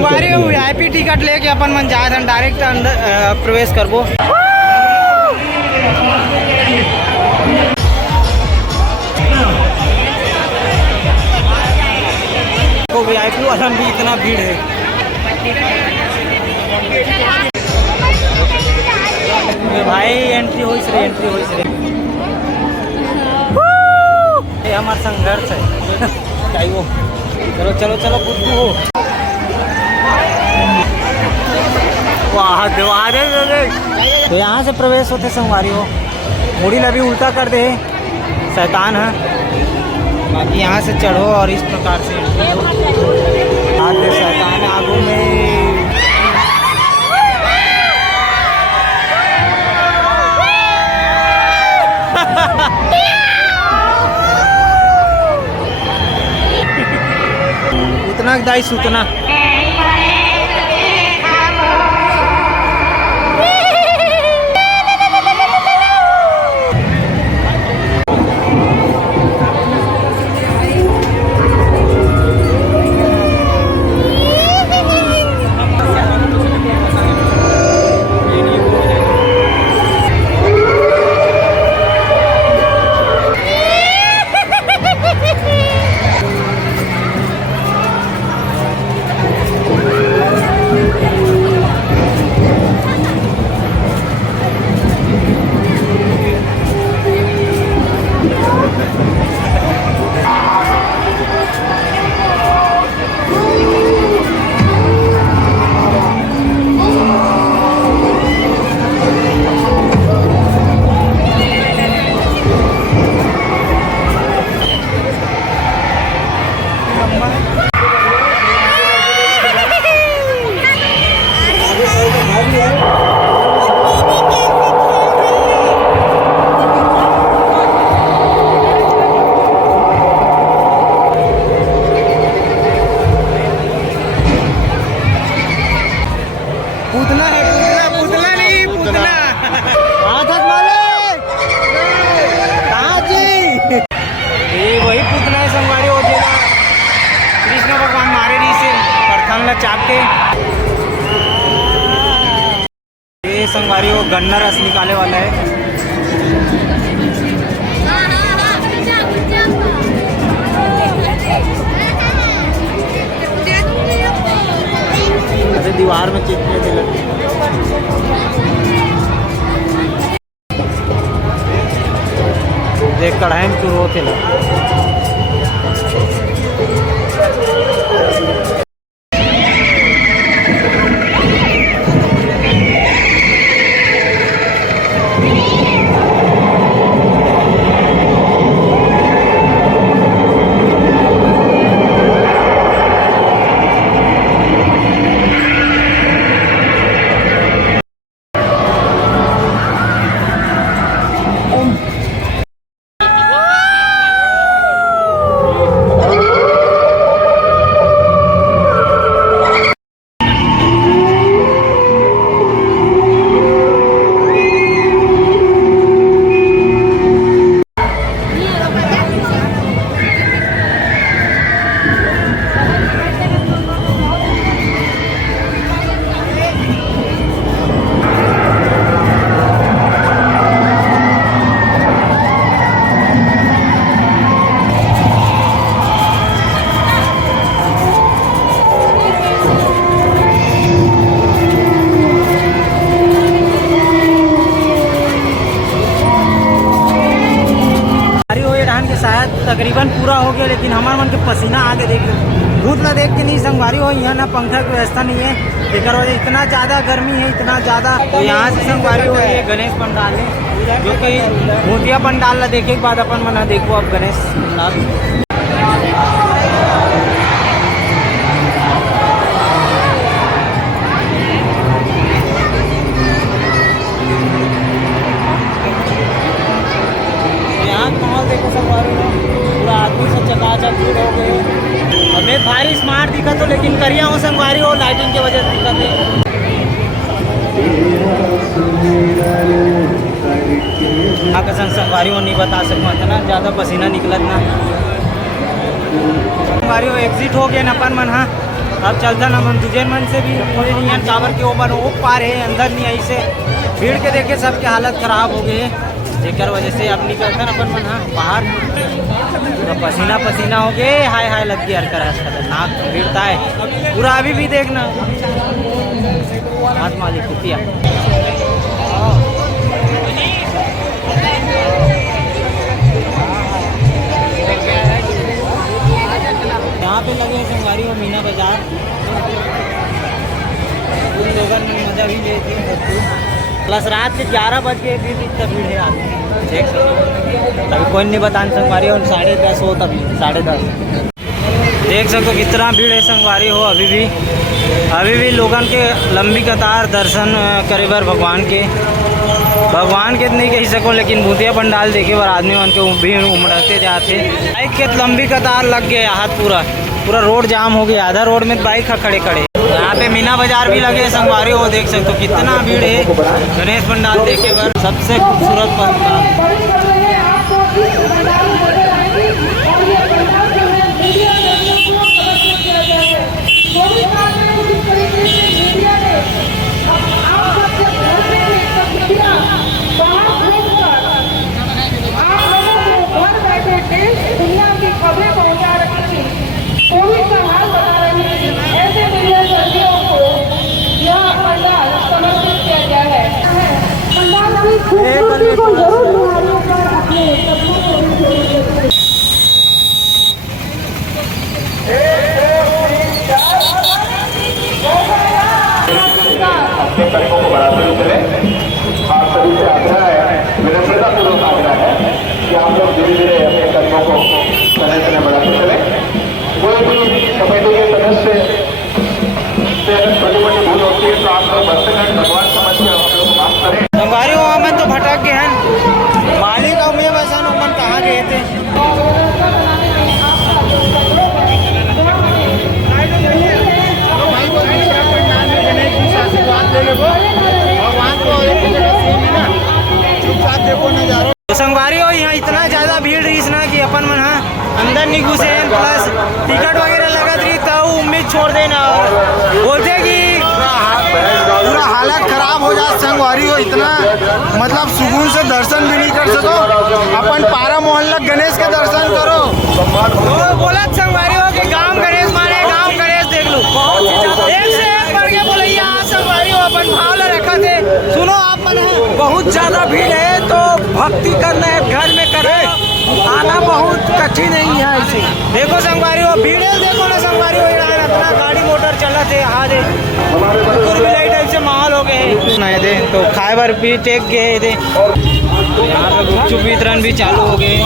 संगवारी VIP ticket लेके अपन मन जाए हन डायरेक्ट अंदर प्रवेश करबो। तो VIP वाला भी इतना भीड़ है। भाई एंट्री हो रे, एंट्री हो रे। ये हमारा संघर्ष है। चाहिए चलो चलो चलो बुद्धू हो। वाह देवा दे। तो यहाँ से प्रवेश होते संगवारी हो। मुड़ी लभी उल्टा कर दे, शैतान है। बाकी यहाँ से चढ़ो और इस प्रकार से आगे शैतान आगू में। उतना दाई सुतना ये संगवारी वो गन्ना रस निकाले वाला है। ऐसे दीवार में चिपके थे लगते। देख कढ़ाई में क्यों होते लगे। तकरीबन पूरा हो गया, लेकिन हमारे मन के पसीना आगे देख धूप ना देख के नहीं संगवारी हो। यहाँ ना पंखा की व्यवस्था नहीं है, लेकर वजह इतना ज़्यादा गर्मी है, इतना ज़्यादा। तो यहाँ से संगवारी हो रही है गणेश पंडाल है, जो कि मोतिया पंडाल ला देखे के बाद अपन मना देखो अब गणेश पंडाल। हमें भारी स्मार्ट दिखा तो, लेकिन करिया हो संगवारी हो लाइटिंग की वजह से दिक्कत है। हाँ कसम संगवारी हो नहीं बता सकता था ना, ज़्यादा पसीना निकलत ना। संगवारी हो एग्जिट हो गया न अपन मन। हाँ अब चलता ना मन तुझे मन से भी मुझे नहीं है काबर के ऊपर वो पार है अंदर नहीं आई से भीड़ के देखे सबके हालत खराब हो गए जेकर वजह से अब निकलता ना अपन मन हाँ बाहर तो पसीना पसीना हो गए हाय हाय लग गया हर खतरनाक भीड़ता है पूरा अभी भी देखना हाथ मालिक कुतिया यहाँ पे लगे संगवारी और मीना बाजार उन लोगों ने मजा भी ले थी प्लस रात के 11 बज के भी इतना भीड़ है आदमी देख अभी कोई नहीं बता संगवारी और 10:30 हो तभी 10:30 देख सकते हो कितना भीड़ है संगवारी हो अभी भी लोगों के लंबी कतार दर्शन करे बर भगवान के नहीं कह सको लेकिन भूतिया पंडाल देखे बर आदमी मन के भीड़ उमड़ते जाते बाइक के लंबी कतार लग गए हाथ पूरा रोड जाम हो गया आधा रोड में बाइक खड़े यहाँ पे मीना बाजार भी लगे संगवारी हो देख सकते हो कितना भीड़ है गणेश पंडाल देखे बर सबसे खूबसूरत पंडाल दुनिया की खबरें पहुंचा रही थी कोविड का हाल बता रही थी ऐसे मीडिया कर्मियों को यह पंडाल समर्पित किया गया है पंडाल की खूबसूरती को जरूर निहारियों पर अपने अपने कदमों को बढ़ाते हुए चले आप सभी से आग्रह है विनम्रतापूर्वक आग्रह है कि आप लोग धीरे धीरे अपने कदमों को समय बढ़ाते चले कोई भी कमेटी के सदस्य से छोटी मोटी भूल होती है तो आप लोग भक्तगण भगवान समझ के हम लोग माफ करें संगवारी हो मन तो भटक गए हैं मालिक और मैं बसन मन कहाँ गए थे संगवारी हो यहाँ इतना ज्यादा भीड़ रही ना कि अपन मन हाँ अंदर नहीं घुसे प्लस टिकट वगैरह लगत रही तो उम्मीद छोड़ देना और बोलते कि पूरा हालत खराब हो जाए संगवारी हो इतना मतलब सुकून से दर्शन भी नहीं कर सको अपन पारा मोहल्ला गणेश के दर्शन करो तो बोला संगवारी हो कि गांव गणेश मारे गांव गणेश देख लो एक से एक बढ़ के बोले यहाँ संगवारी हो अपन भाव ला रखा थे सुनो आप मन बहुत ज्यादा भीड़ है तो भक्ति करना है घर में करे आना बहुत कठिन नहीं है ऐसे देखो संगवारी हो भीड़ है देखो ना संगवारी हो इतना गाड़ी मोटर चला थे हाँ दे लाइट ऐसे माहौल हो गए नहीं दे तो खाए बार भी टेक गए थे यहाँ पे गुपचुप वितरण भी चालू हो गए